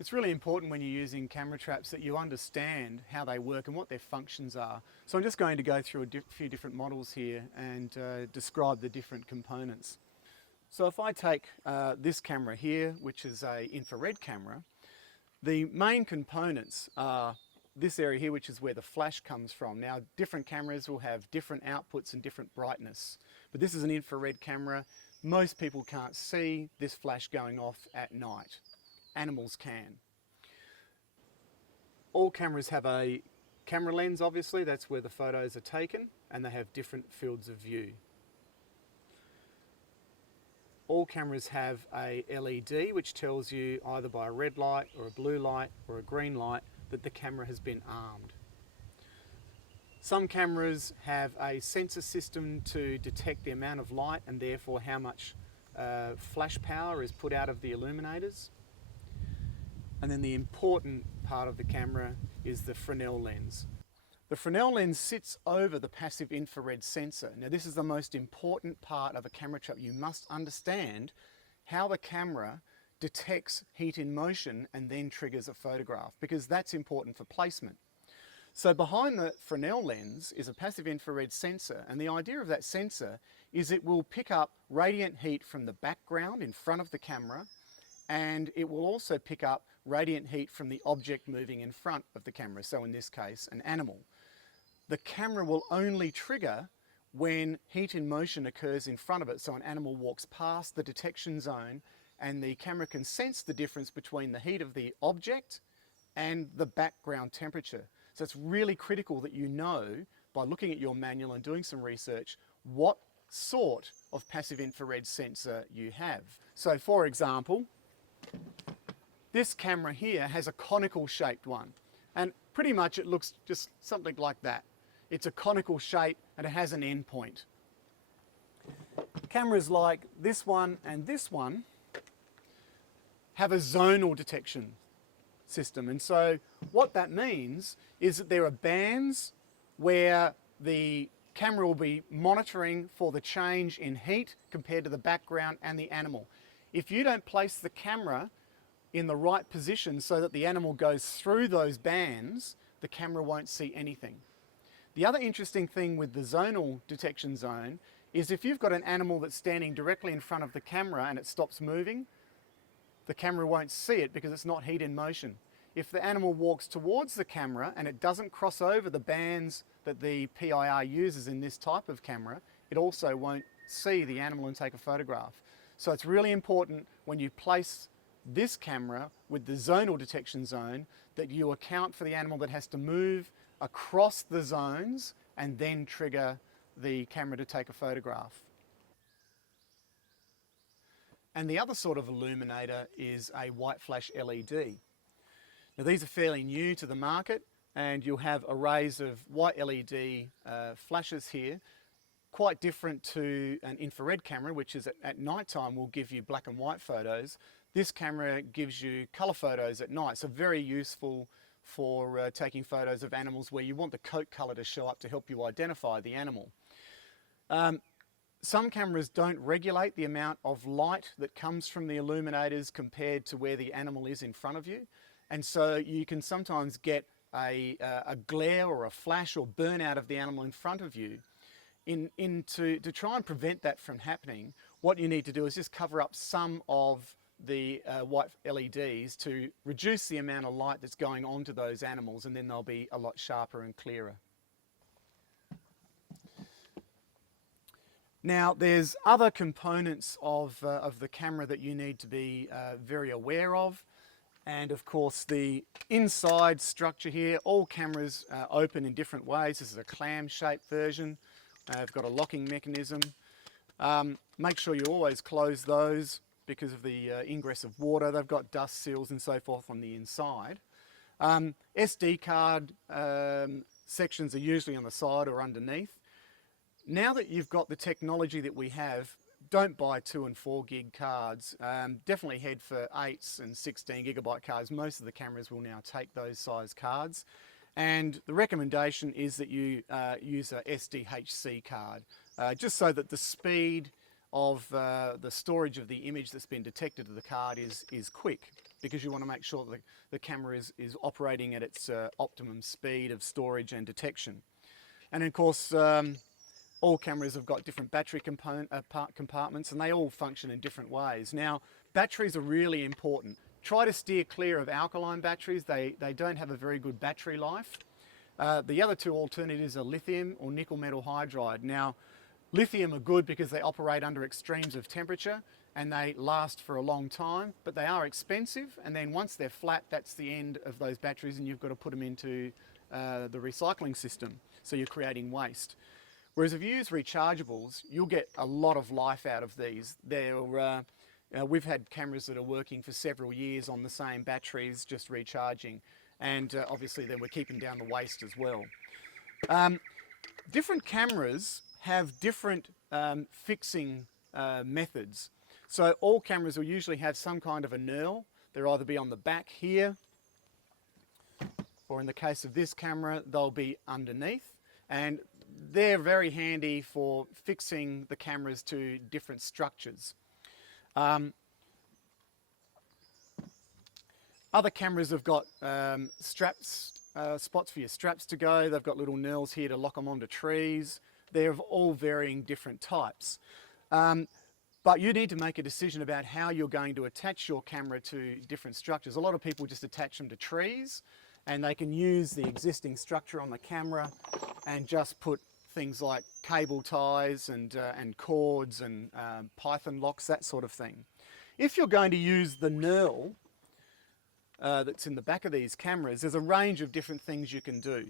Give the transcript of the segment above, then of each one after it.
It's really important when you're using camera traps that you understand how they work and what their functions are. So I'm just going to go through a few different models here and describe the different components. So if I take this camera here, which is an infrared camera, the main components are this area here, which is where the flash comes from. Now, different cameras will have different outputs and different brightness, but this is an infrared camera. Most people can't see this flash going off at night. Animals can. All cameras have a camera lens, obviously, that's where the photos are taken, and they have different fields of view. All cameras have a LED which tells you either by a red light or a blue light or a green light that the camera has been armed. Some cameras have a sensor system to detect the amount of light and therefore how much flash power is put out of the illuminators. And then the important part of the camera is the Fresnel lens. The Fresnel lens sits over the passive infrared sensor. Now this is the most important part of a camera trap. You must understand how the camera detects heat in motion and then triggers a photograph, because that's important for placement. So behind the Fresnel lens is a passive infrared sensor, and the idea of that sensor is it will pick up radiant heat from the background in front of the camera, and it will also pick up radiant heat from the object moving in front of the camera, so in this case an animal. The camera will only trigger when heat in motion occurs in front of it, so an animal walks past the detection zone and the camera can sense the difference between the heat of the object and the background temperature. So it's really critical that you know, by looking at your manual and doing some research, what sort of passive infrared sensor you have. So for example, this camera here has a conical shaped one, and pretty much it looks just something like that. It's a conical shape and it has an end point. Cameras like this one and this one have a zonal detection system, and so what that means is that there are bands where the camera will be monitoring for the change in heat compared to the background and the animal. If you don't place the camera in the right position so that the animal goes through those bands, the camera won't see anything. The other interesting thing with the zonal detection zone is if you've got an animal that's standing directly in front of the camera and it stops moving, the camera won't see it because it's not heat in motion. If the animal walks towards the camera and it doesn't cross over the bands that the PIR uses in this type of camera, it also won't see the animal and take a photograph. So it's really important when you place this camera with the zonal detection zone that you account for the animal that has to move across the zones and then trigger the camera to take a photograph. And the other sort of illuminator is a white flash LED. Now these are fairly new to the market, and you'll have arrays of white LED flashes here, quite different to an infrared camera, which is at night time will give you black and white photos. This camera gives you colour photos at night, so very useful for taking photos of animals where you want the coat colour to show up to help you identify the animal. Some cameras don't regulate the amount of light that comes from the illuminators compared to where the animal is in front of you, and so you can sometimes get a glare or a flash or burnout of the animal in front of you. To try and prevent that from happening, what you need to do is just cover up some of the white LEDs to reduce the amount of light that's going onto those animals, and then they'll be a lot sharper and clearer. Now there's other components of the camera that you need to be very aware of, and of course the inside structure here. All cameras open in different ways. This is a clam-shaped version. I've got a locking mechanism. Make sure you always close those because of the ingress of water. They've got dust seals and so forth on the inside. SD card sections are usually on the side or underneath. Now that you've got the technology that we have, don't buy 2 and 4 gig cards. Definitely head for 8s and 16 gigabyte cards. Most of the cameras will now take those size cards. And the recommendation is that you use a SDHC card, just so that the speed of the storage of the image that's been detected to the card is quick. because you want to make sure that the camera is operating at its optimum speed of storage and detection. And of course, all cameras have got different battery compartments, and they all function in different ways. Now, batteries are really important. Try to steer clear of alkaline batteries. They don't have a very good battery life. The other two alternatives are lithium or nickel metal hydride. Now, lithium are good because they operate under extremes of temperature and they last for a long time, but they are expensive, and then once they're flat, that's the end of those batteries, and you've got to put them into the recycling system, so you're creating waste. Whereas if you use rechargeables, you'll get a lot of life out of these. We've had cameras that are working for several years on the same batteries, just recharging, and obviously then we're keeping down the waste as well. Different cameras have different fixing methods. So all cameras will usually have some kind of a knurl. They'll either be on the back here, or in the case of this camera, they'll be underneath. And they're very handy for fixing the cameras to different structures. Other cameras have got straps, spots for your straps to go. They've got little knurls here to lock them onto trees. They're of all varying different types. But you need to make a decision about how you're going to attach your camera to different structures. A lot of people just attach them to trees, and they can use the existing structure on the camera and just put things like cable ties and cords and Python locks, that sort of thing. If you're going to use the knurl that's in the back of these cameras, there's a range of different things you can do.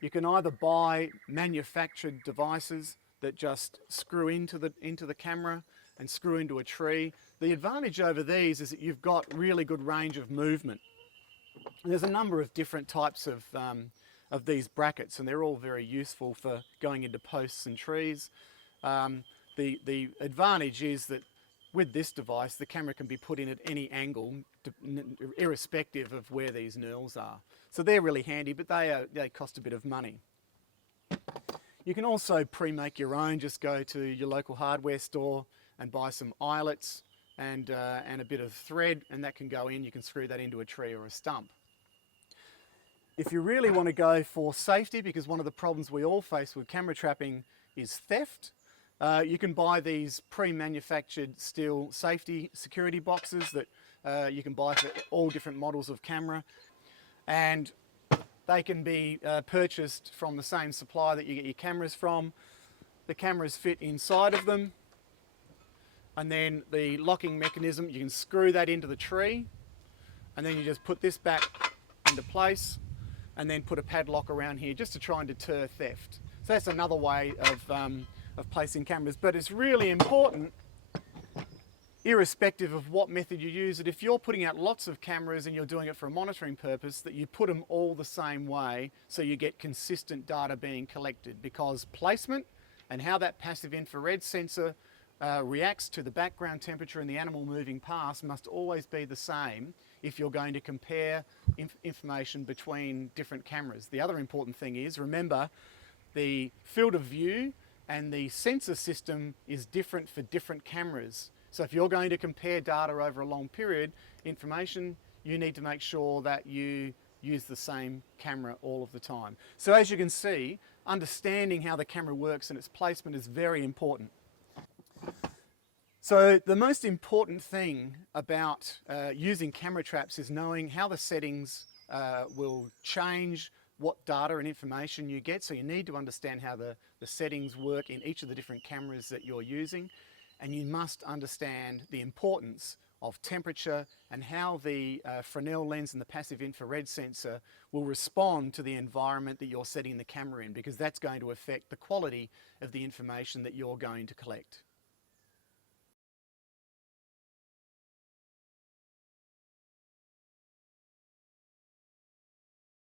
You can either buy manufactured devices that just screw into the camera and screw into a tree. The advantage over these is that you've got really good range of movement. And there's a number of different types of these brackets, and they're all very useful for going into posts and trees. The advantage is that with this device, the camera can be put in at any angle, irrespective of where these knurls are. So they're really handy, but they cost a bit of money. You can also pre-make your own. Just go to your local hardware store and buy some eyelets and a bit of thread, and that can go in. You can screw that into a tree or a stump. If you really want to go for safety, because one of the problems we all face with camera trapping is theft, you can buy these pre-manufactured steel safety security boxes that you can buy for all different models of camera, and they can be purchased from the same supplier that you get your cameras from. The cameras fit inside of them, and then the locking mechanism, you can screw that into the tree, and then you just put this back into place and then put a padlock around here just to try and deter theft. So that's another way of placing cameras, but it's really important, irrespective of what method you use, that if you're putting out lots of cameras and you're doing it for a monitoring purpose, that you put them all the same way so you get consistent data being collected, because placement and how that passive infrared sensor reacts to the background temperature and the animal moving past must always be the same if you're going to compare information between different cameras. The other important thing is, remember, the field of view and the sensor system is different for different cameras. So if you're going to compare data over a long period, information, you need to make sure that you use the same camera all of the time. So as you can see, understanding how the camera works and its placement is very important. So the most important thing about using camera traps is knowing how the settings will change what data and information you get. So you need to understand how the settings work in each of the different cameras that you're using, and you must understand the importance of temperature and how the Fresnel lens and the passive infrared sensor will respond to the environment that you're setting the camera in, because that's going to affect the quality of the information that you're going to collect.